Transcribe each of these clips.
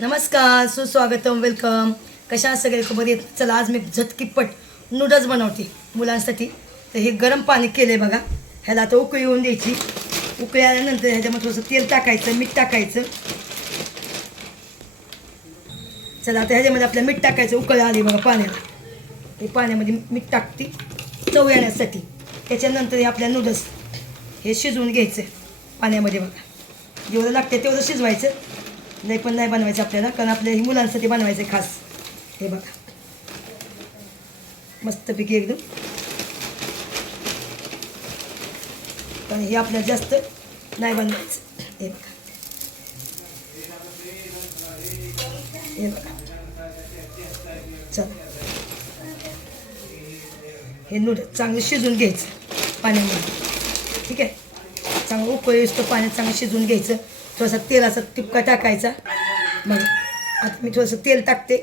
नमस्कार, सुस्वागतम, वेलकम. कशा आहात सगळे? खबर येत. चला आज मी झटकीपट नूडल्स बनवते मुलांसाठी. तर हे गरम पाणी केलं आहे बघा. ह्याला आता उकळी येऊन द्यायची. उकळी आल्यानंतर ह्याच्यामध्ये थोडंसं तेल टाकायचं, मीठ टाकायचं. चला आता ह्याच्यामध्ये आपल्या मीठ टाकायचं. उकळी आली बघा पाण्याला. हे पाण्यामध्ये मीठ टाकते चव येण्यासाठी. त्याच्यानंतर हे आपल्या नूडल्स हे शिजवून घ्यायचं पाण्यामध्ये बघा. जेवढं लागते तेवढं शिजवायचं. नाही पण नाही बनवायचं आपल्याला, कारण आपल्या ही मुलांसाठी बनवायचं आहे खास. हे बघा मस्तपैकी एकदम. पण हे आपल्याला जास्त नाही बनवायचं. हे बघा, हे बघा. चला हे नूडल्स चांगलं शिजवून घ्यायचं पाण्यामध्ये. ठीक आहे, चांगलं उकळी येतो पाण्यात चांगलं शिजवून घ्यायचं. थोडासा तेलाचा टिपका टाकायचा. बघा आता मी थोडंसं तेल टाकते.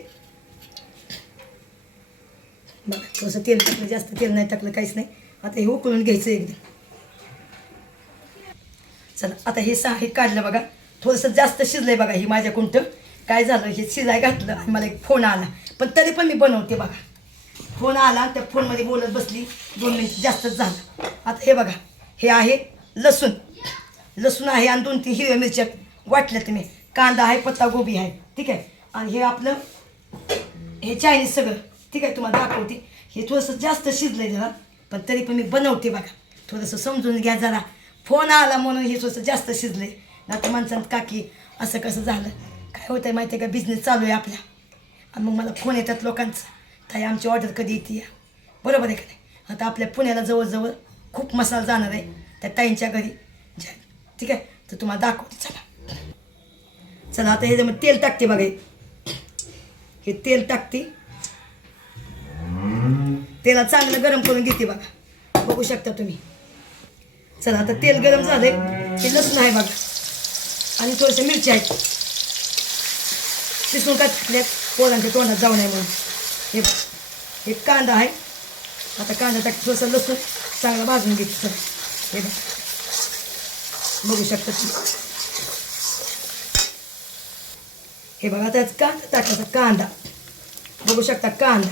बघा थोडंसं तेल टाकलं, जास्त तेल नाही टाकलं काहीच नाही. आता हे उकळून घ्यायचं एकदम. चला आता हे काढलं बघा. थोडंसं जास्त शिजलंय बघा. ही माझ्या कुंठ काय झालं, हे शिजाय घातलं आणि मला एक फोन आला. पण तरी पण मी बनवते बघा. फोन आला, त्या फोनमध्ये बोलत बसली. 2 मिनिट जास्तच झालं. आता हे बघा, हे आहे लसूण आहे आणि 2-3 हिरव्या मिरच्या वाटल्या तुम्ही. कांदा आहे, पत्तागोबी आहे. ठीक आहे, आणि हे आपलं हे चायनीज सगळं. ठीक आहे, तुम्हाला दाखवते. हे थोडंसं जास्त शिजलंय जरा, पण तरी पण मी बनवते बघा. थोडंसं समजून घ्या जरा. फोन आला म्हणून हे थोडंसं जास्त शिजले. ना तर माणसांत काकी असं कसं झालं, काय होतं आहे माहिती आहे का, बिझनेस चालू आहे आपला. आणि मग मला फोन येतात लोकांचं, ताई आमची ऑर्डर कधी येते या. बरोबर आहे का नाही. आता आपल्या पुण्याला जवळजवळ खूप मसाला जाणार आहे त्या ताईंच्या घरी. ठीक आहे, तर तुम्हाला दाखवते. चला आता ह्याच्यामध्ये तेल टाकते बघा. हे तेल टाकते. तेला चांगलं गरम करून घेते बघा. बघू शकता तुम्ही. चला आता तेल गरम झालंय. हे लसूण आहे बघा आणि थोडेसे मिरची आहेत. पिसून टाकल्यात पोरांच्या तोंडात जाऊ नये म्हणून. हे कांदा आहे. आता कांदा टाकते. थोडंसं लसूण चांगलं भाजून घेते. चला हे बघू शकता तुम्ही. हे बघा आता कांदा टाकायचा. कांदा बघू शकता. कांदा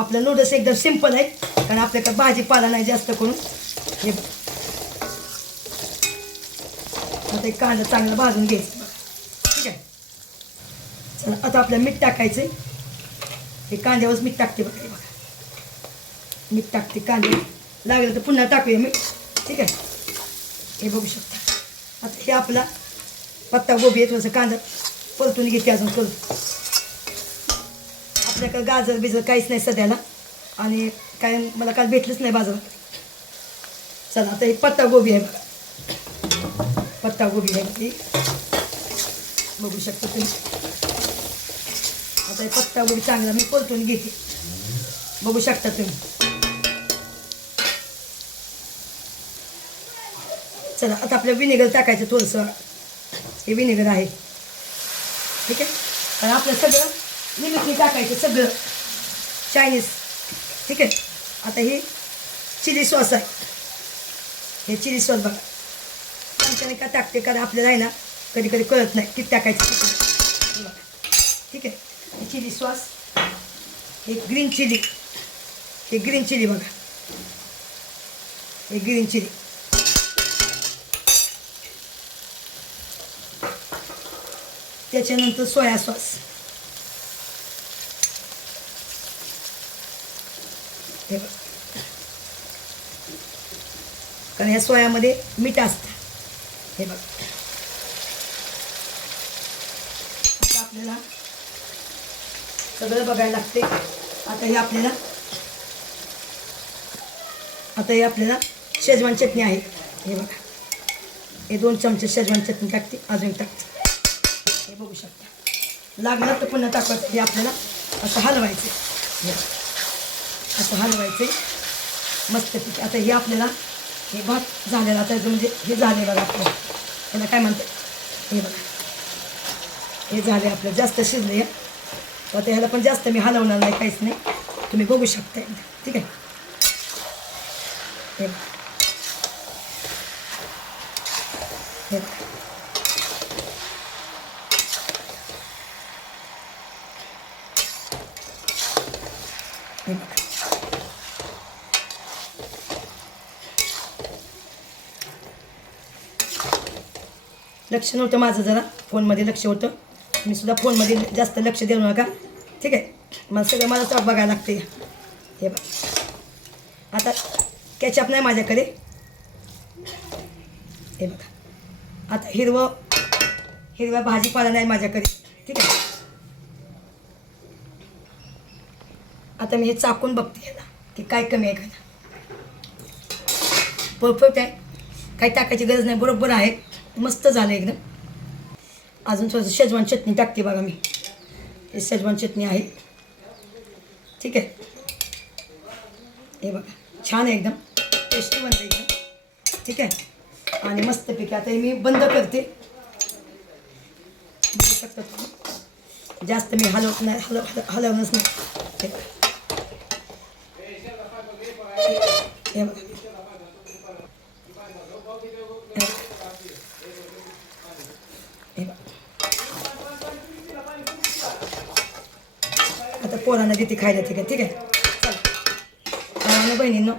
आपलं नूडल्स एकदम सिंपल आहे, कारण आपल्याकडे भाजीपाला नाही जास्त करून. हे आता एक कांदा चांगला भाजून घ्यायचा बघा. ठीक आहे, चला आता आपल्याला मीठ टाकायचं. हे कांद्यावरच मीठ टाकते बघा. हे बघा मीठ टाकते. कांदे लागलं तर पुन्हा टाकूया मीठ. ठीक आहे, हे बघू शकता. आता हे आपला पत्ता गोबी आहे. थोडंसं कांदा परतून घेते अजून करून. आपल्याकडे गाजर बिजर काहीच नाही सध्याला, आणि काय मला काल भेटलंच नाही बाजारात. चला आता हे पत्ता गोबी आहे बघा. पत्ता गोबी आहे ती बघू शकता तुम्ही. आता हे पत्ता गोबी चांगला मी परतून घेते. बघू शकता तुम्ही. चला आता आपलं विनेगर टाकायचं थोडंसं. हे विनेगर आहे. ठीक आहे, आणि आपलं सगळं लिमिटली टाकायचं सगळं चायनीज. ठीक आहे, आता हे चिली सॉस आहे. हे चिली सॉस बघा. आमच्याने का टाकते, कारण आपल्याला आहे ना कधी कधी कळत नाही किती टाकायचं. बघा ठीक आहे, हे चिली सॉस. हे ग्रीन चिली. हे ग्रीन चिली बघा. हे ग्रीन चिली. त्याच्यानंतर सोया सॉस. हे बघा, कारण ह्या सोयामध्ये मीठ असतं. हे बघा आता आपल्याला सगळं बघायला लागते. आता हे आपल्याला शेजवान चटणी आहे. हे बघा, हे 2 चमचे शेजवान चटणी टाकते. अजून टाकते. हे बघू शकता. लागलं तर पुन्हा टाकायचं. हे आपल्याला असं हलवायचं. असं हलवायचं मस्तपैकी. आता हे आपल्याला हे भात झालेला आता म्हणजे हे झाले बघा. आपलं त्याला काय म्हणतात, हे बघा हे झाले आपलं. जास्त शिजले. आता ह्याला पण जास्त मी हलवणार नाही, काहीच नाही. तुम्ही बघू शकता एकदम. ठीक आहे, हे बघा. हे बघा. लक्ष नव्हतं माझं, जरा फोनमध्ये लक्ष होतं. मी सुद्धा फोनमध्ये जास्त लक्ष देऊ नका, ठीक आहे. मला सगळं मलाच बघायला लागते. हे बघा, आता कॅचअप नाही माझ्याकडे. हे बघा, आता हिरवा भाजीपाला नाही माझ्याकडे, ठीक आहे. आता मी हे चाकून बघते याला की काय कमी आहे का. परफेक्ट आहे, काही टाकायची गरज नाही, बरोबर आहे, मस्त झालं एकदम. अजून थोडंसं शेजवान चटणी टाकते बघा मी. हे शेजवान चटणी आहे, ठीक आहे. हे बघा, छान आहे, एकदम टेस्टी बनते एकदम, ठीक आहे. आणि मस्तपैकी आता हे मी बंद करते. बघू शकता तुम्ही, जास्त मी हलवत नाही, हलवणंच नाही. हे बघा, आता पोरांना देते खायला, ठीक आहे, ठीक आहे. चला बहिणींनो,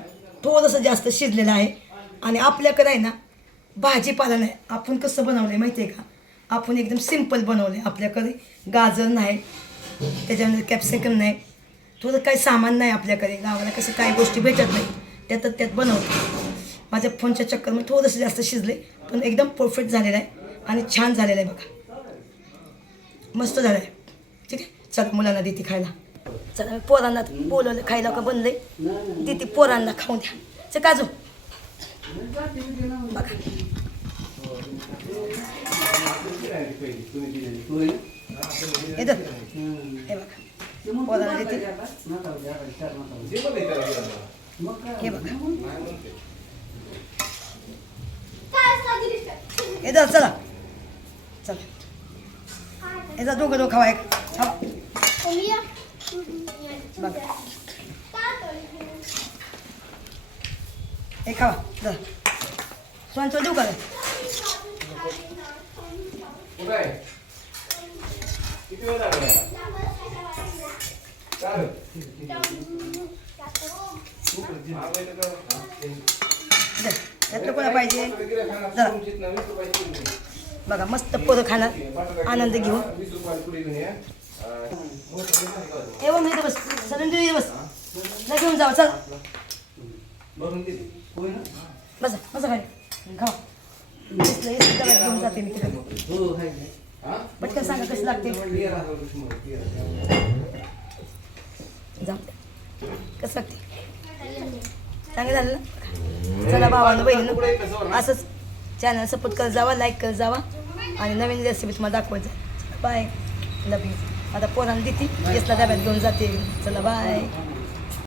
थोडंसं जास्त शिजलेलं आहे. आणि आपल्याकडे आहे ना भाजीपाला नाही. आपण कसं बनवलं आहे माहिती आहे का, आपण एकदम सिम्पल बनवलं आहे. आपल्याकडे गाजर नाही, त्याच्यामध्ये कॅप्सिकम नाही, थोडं काही सामान नाही आपल्याकडे. गावाला कसं काही गोष्टी भेटत नाही, त्यात बनवतो. माझ्या फोनच्या चक्करमध्ये थोडंसं जास्त शिजले, पण एकदम परफेक्ट झालेलं आहे आणि छान झालेलं आहे बघा, मस्त झालं आहे, ठीक आहे. चला मुलांना देते खायला. चला मी पोरांना बोलवलं खायला का बनले, देते पोरांना खाऊन द्या. च काजू बघा, येतं हे बघा, पोरांना देते. हे बघा, येतं. चला चला, याचा दोघं खावा, एक खावा बघा, हे खावा. चला सोनचं देऊ का, यातलं कोणा पाहिजे. बघा, मस्त पोरं खाणार, आनंद घेऊन. एवढं मी बस, सगळं बस, नाही घेऊन जावं. चल बसा बसा खाली, खावा. घेऊन जाते मी तिकडे. पटकन सांगा कसं लागते, जाऊ कसं लागते, चांगलं झालं ना. चला भावानं बहिणीनं असंच चॅनल सपोर्ट करत जावा, लाईक करत जावा आणि नवीन रेसिपी तुम्हाला दाखवायचं. Bye, love you. आता पोरांना देते, येसला डब्यात घेऊन जाते. चला बाय.